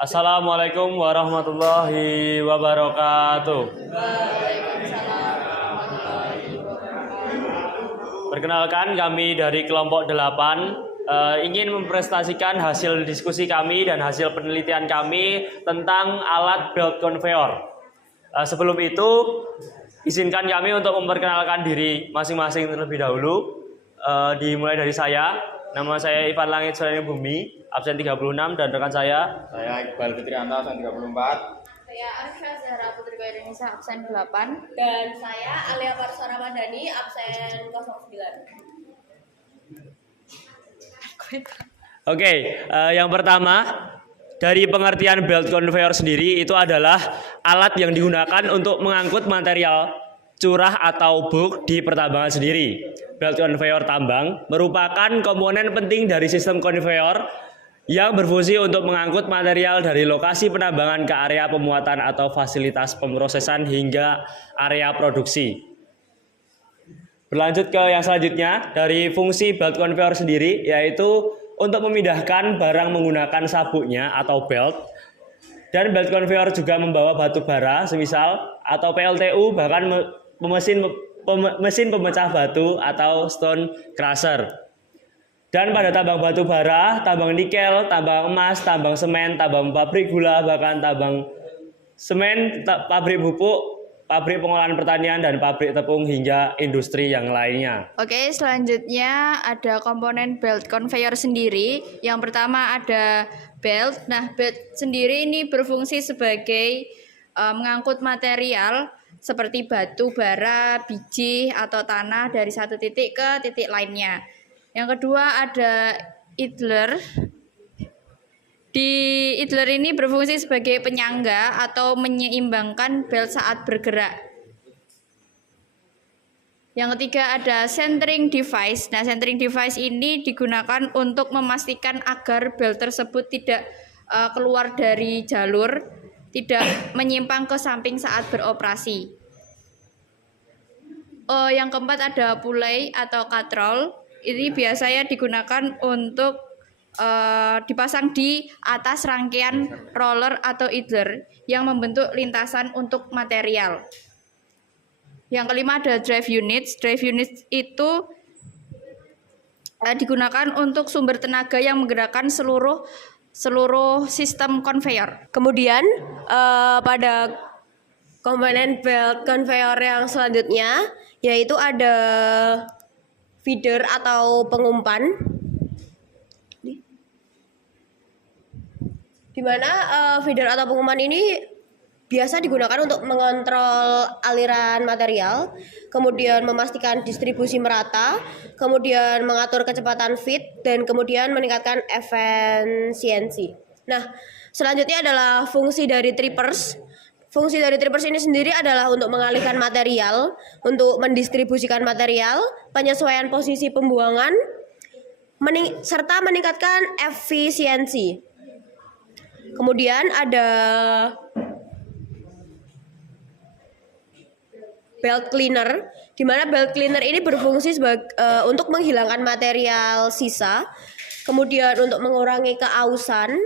Assalamualaikum warahmatullahi wabarakatuh. Perkenalkan, kami dari kelompok 8 ingin mempresentasikan hasil diskusi kami dan hasil penelitian kami tentang alat belt conveyor. Sebelum itu, izinkan kami untuk memperkenalkan diri masing-masing terlebih dahulu. Dimulai dari saya. Nama saya Ivan Langit Surya Bumi, absen 36, dan rekan saya Iqbal Fitrianto, absen 34. Saya Arsha Zahra Putri Indonesia, absen 8. Dan saya Alia Parsa Ramadhani, absen 09. Oke, yang pertama, dari pengertian belt conveyor sendiri itu adalah alat yang digunakan untuk mengangkut material curah atau bulk di pertambangan sendiri. Belt conveyor tambang merupakan komponen penting dari sistem conveyor yang berfungsi untuk mengangkut material dari lokasi penambangan ke area pemuatan atau fasilitas pemrosesan hingga area produksi. Berlanjut ke yang selanjutnya, dari fungsi belt conveyor sendiri yaitu untuk memindahkan barang menggunakan sabuknya atau belt. Dan belt conveyor juga membawa batu bara semisal atau PLTU, bahkan mesin pemecah batu atau stone crusher. Dan pada tambang batu bara, tambang nikel, tambang emas, tambang semen, tambang pabrik gula, bahkan tambang semen, pabrik pupuk, pabrik pengolahan pertanian, dan pabrik tepung hingga industri yang lainnya. Oke, selanjutnya ada komponen belt conveyor sendiri. Yang pertama ada belt. Nah, belt sendiri ini berfungsi sebagai mengangkut material seperti batu bara, biji, atau tanah dari satu titik ke titik lainnya. Yang kedua ada idler. Di idler ini berfungsi sebagai penyangga atau menyeimbangkan belt saat bergerak. Yang ketiga ada centering device. Nah, centering device ini digunakan untuk memastikan agar belt tersebut tidak keluar dari jalur, tidak menyimpang ke samping saat beroperasi. Yang keempat ada pulley atau katrol. Ini biasanya digunakan untuk dipasang di atas rangkaian roller atau idler yang membentuk lintasan untuk material. Yang kelima ada drive units. Drive units itu digunakan untuk sumber tenaga yang menggerakkan seluruh sistem conveyor. Kemudian pada komponen belt conveyor yang selanjutnya yaitu ada feeder atau pengumpan, di mana feeder atau pengumpan ini biasa digunakan untuk mengontrol aliran material, kemudian memastikan distribusi merata, kemudian mengatur kecepatan feed, dan kemudian meningkatkan efisiensi. Nah, selanjutnya adalah fungsi dari trippers. Fungsi dari trippers ini sendiri adalah untuk mengalihkan material, untuk mendistribusikan material, penyesuaian posisi pembuangan, serta meningkatkan efisiensi. Kemudian ada belt cleaner, di mana belt cleaner ini berfungsi untuk menghilangkan material sisa, kemudian untuk mengurangi keausan,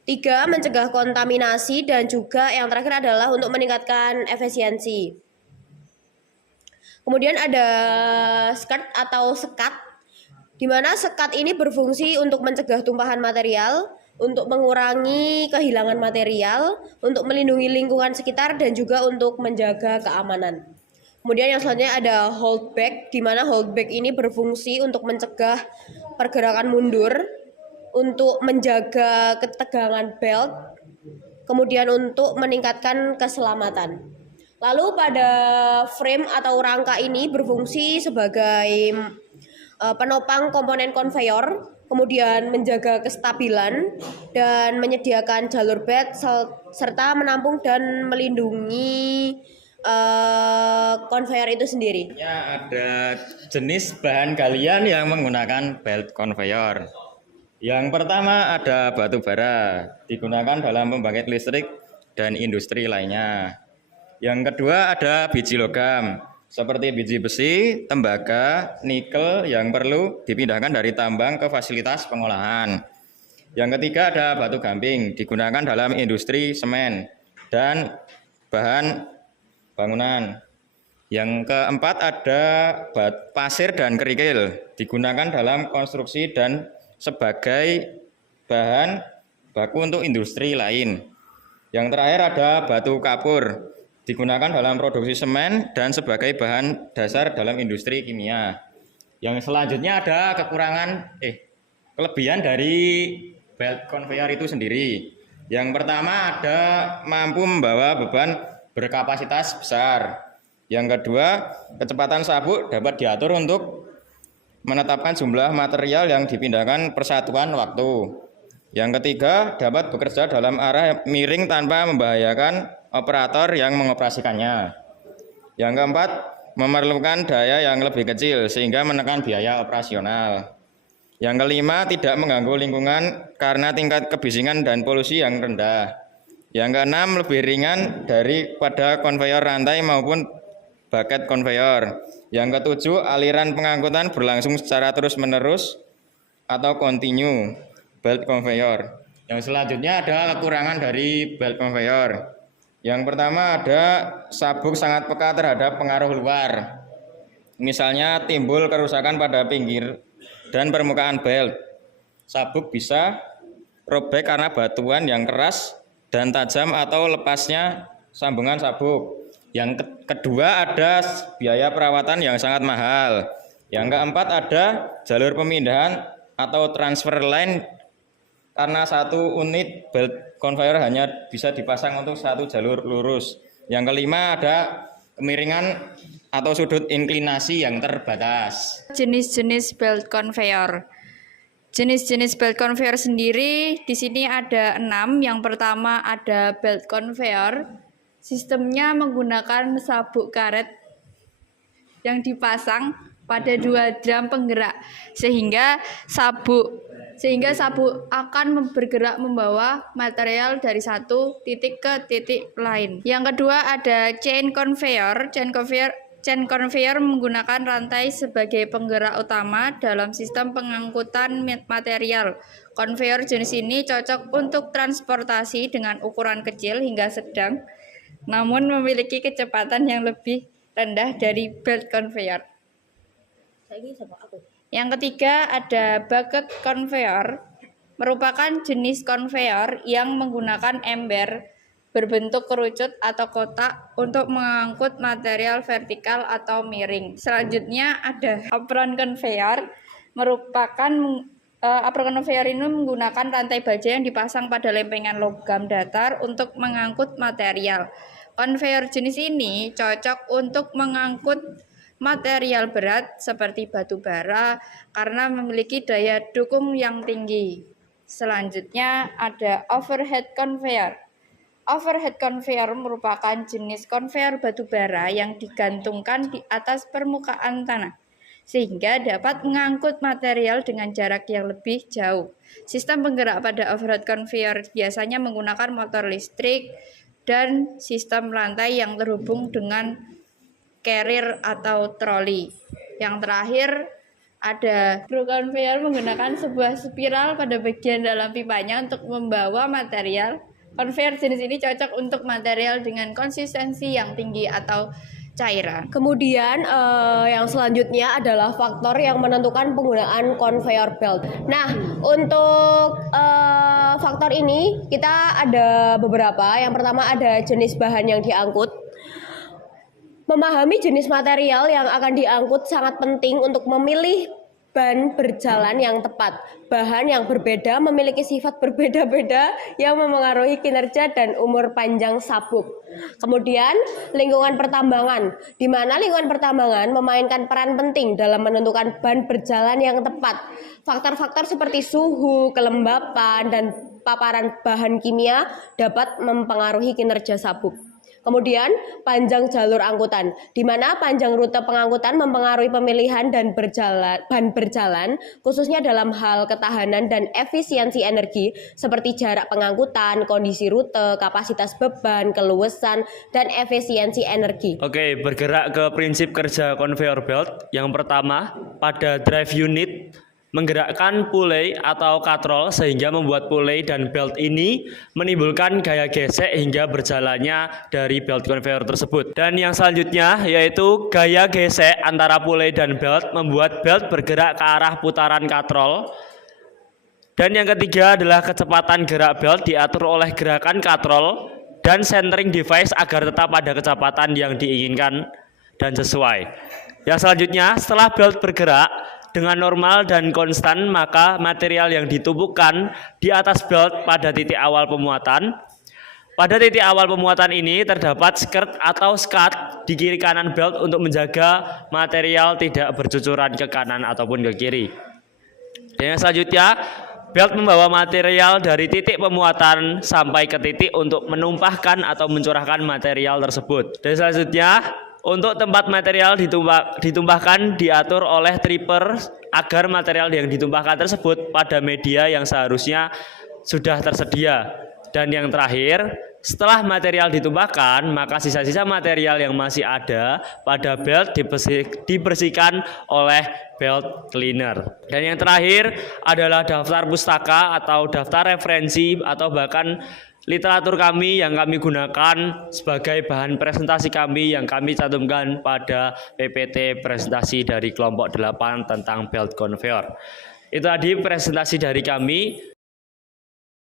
3, mencegah kontaminasi, dan juga yang terakhir adalah untuk meningkatkan efisiensi. Kemudian ada skirt atau sekat, di mana sekat ini berfungsi untuk mencegah tumpahan material, untuk mengurangi kehilangan material, untuk melindungi lingkungan sekitar, dan juga untuk menjaga keamanan. Kemudian yang selanjutnya ada holdback, di mana holdback ini berfungsi untuk mencegah pergerakan mundur, untuk menjaga ketegangan belt, kemudian untuk meningkatkan keselamatan. Lalu pada frame atau rangka ini berfungsi sebagai penopang komponen conveyor, kemudian menjaga kestabilan dan menyediakan jalur bed serta menampung dan melindungi conveyor itu sendiri. Ada jenis bahan galian yang menggunakan belt conveyor. Yang pertama ada batu bara, digunakan dalam pembangkit listrik dan industri lainnya. Yang kedua ada biji logam, seperti biji besi, tembaga, nikel yang perlu dipindahkan dari tambang ke fasilitas pengolahan. Yang ketiga ada batu gamping, digunakan dalam industri semen dan bahan bangunan. Yang keempat ada pasir dan kerikil, digunakan dalam konstruksi dan sebagai bahan baku untuk industri lain. Yang terakhir ada batu kapur, digunakan dalam produksi semen dan sebagai bahan dasar dalam industri kimia. Yang selanjutnya ada kelebihan dari belt conveyor itu sendiri. Yang pertama ada mampu membawa beban berkapasitas besar. Yang kedua, kecepatan sabuk dapat diatur untuk menetapkan jumlah material yang dipindahkan persatuan waktu. Yang ketiga, dapat bekerja dalam arah miring tanpa membahayakan operator yang mengoperasikannya. Yang keempat, memerlukan daya yang lebih kecil sehingga menekan biaya operasional. Yang kelima, tidak mengganggu lingkungan karena tingkat kebisingan dan polusi yang rendah. Yang keenam, lebih ringan daripada konveyor rantai maupun bucket konveyor. Yang ketujuh, aliran pengangkutan berlangsung secara terus-menerus atau continue belt conveyor. Yang selanjutnya ada kekurangan dari belt conveyor. Yang pertama ada sabuk sangat peka terhadap pengaruh luar. Misalnya timbul kerusakan pada pinggir dan permukaan belt. Sabuk bisa robek karena batuan yang keras dan tajam atau lepasnya sambungan sabuk. Yang kedua ada biaya perawatan yang sangat mahal. Yang keempat ada jalur pemindahan atau transfer line karena satu unit belt conveyor hanya bisa dipasang untuk satu jalur lurus. Yang kelima ada kemiringan atau sudut inklinasi yang terbatas. Jenis-jenis belt conveyor. Jenis-jenis belt conveyor sendiri di sini ada 6. Yang pertama ada belt conveyor. Sistemnya menggunakan sabuk karet yang dipasang pada 2 drum penggerak sehingga sabuk akan bergerak membawa material dari satu titik ke titik lain. Yang kedua ada chain conveyor. Chain conveyor menggunakan rantai sebagai penggerak utama dalam sistem pengangkutan material. Conveyor jenis ini cocok untuk transportasi dengan ukuran kecil hingga sedang, namun memiliki kecepatan yang lebih rendah dari belt conveyor. Yang ketiga ada bucket conveyor, merupakan jenis conveyor yang menggunakan ember berbentuk kerucut atau kotak untuk mengangkut material vertikal atau miring. Selanjutnya ada apron conveyor, apron conveyor ini menggunakan rantai baja yang dipasang pada lempengan logam datar untuk mengangkut material. Conveyor jenis ini cocok untuk mengangkut material berat seperti batu bara karena memiliki daya dukung yang tinggi. Selanjutnya ada overhead conveyor. Overhead conveyor merupakan jenis konveyor batu bara yang digantungkan di atas permukaan tanah sehingga dapat mengangkut material dengan jarak yang lebih jauh. Sistem penggerak pada overhead conveyor biasanya menggunakan motor listrik dan sistem rantai yang terhubung dengan carrier atau troli. Yang terakhir ada screw conveyor menggunakan sebuah spiral pada bagian dalam pipanya untuk membawa material. Conveyor jenis ini cocok untuk material dengan konsistensi yang tinggi atau cairan. Kemudian yang selanjutnya adalah faktor yang menentukan penggunaan conveyor belt. Nah, untuk faktor ini kita ada beberapa. Yang pertama ada jenis bahan yang diangkut. Memahami jenis material yang akan diangkut sangat penting untuk memilih ban berjalan yang tepat. Bahan yang berbeda memiliki sifat berbeda-beda yang memengaruhi kinerja dan umur panjang sabuk. Kemudian lingkungan pertambangan, di mana lingkungan pertambangan memainkan peran penting dalam menentukan ban berjalan yang tepat. Faktor-faktor seperti suhu, kelembapan, dan paparan bahan kimia dapat mempengaruhi kinerja sabuk. Kemudian panjang jalur angkutan, di mana panjang rute pengangkutan mempengaruhi pemilihan dan ban berjalan, khususnya dalam hal ketahanan dan efisiensi energi, seperti jarak pengangkutan, kondisi rute, kapasitas beban, keluasan, dan efisiensi energi. Oke, bergerak ke prinsip kerja conveyor belt. Yang pertama, pada drive unit menggerakkan pulley atau katrol sehingga membuat pulley dan belt ini menimbulkan gaya gesek hingga berjalannya dari belt conveyor tersebut. Dan yang selanjutnya yaitu gaya gesek antara pulley dan belt membuat belt bergerak ke arah putaran katrol. Dan yang ketiga adalah kecepatan gerak belt diatur oleh gerakan katrol dan centering device agar tetap pada kecepatan yang diinginkan dan sesuai. Yang selanjutnya, setelah belt bergerak dengan normal dan konstan, maka material yang ditumpukan di atas belt pada titik awal pemuatan. Pada titik awal pemuatan ini terdapat skirt atau skat di kiri kanan belt untuk menjaga material tidak bercucuran ke kanan ataupun ke kiri. Dan yang selanjutnya, belt membawa material dari titik pemuatan sampai ke titik untuk menumpahkan atau mencurahkan material tersebut. Dan selanjutnya, untuk tempat material ditumpahkan diatur oleh tripper agar material yang ditumpahkan tersebut pada media yang seharusnya sudah tersedia. Dan yang terakhir, setelah material ditumpahkan, maka sisa-sisa material yang masih ada pada belt dibersihkan oleh belt cleaner. Dan yang terakhir adalah daftar pustaka atau daftar referensi atau bahkan literatur kami yang kami gunakan sebagai bahan presentasi kami yang kami cantumkan pada PPT presentasi dari kelompok 8 tentang belt conveyor. Itu tadi presentasi dari kami.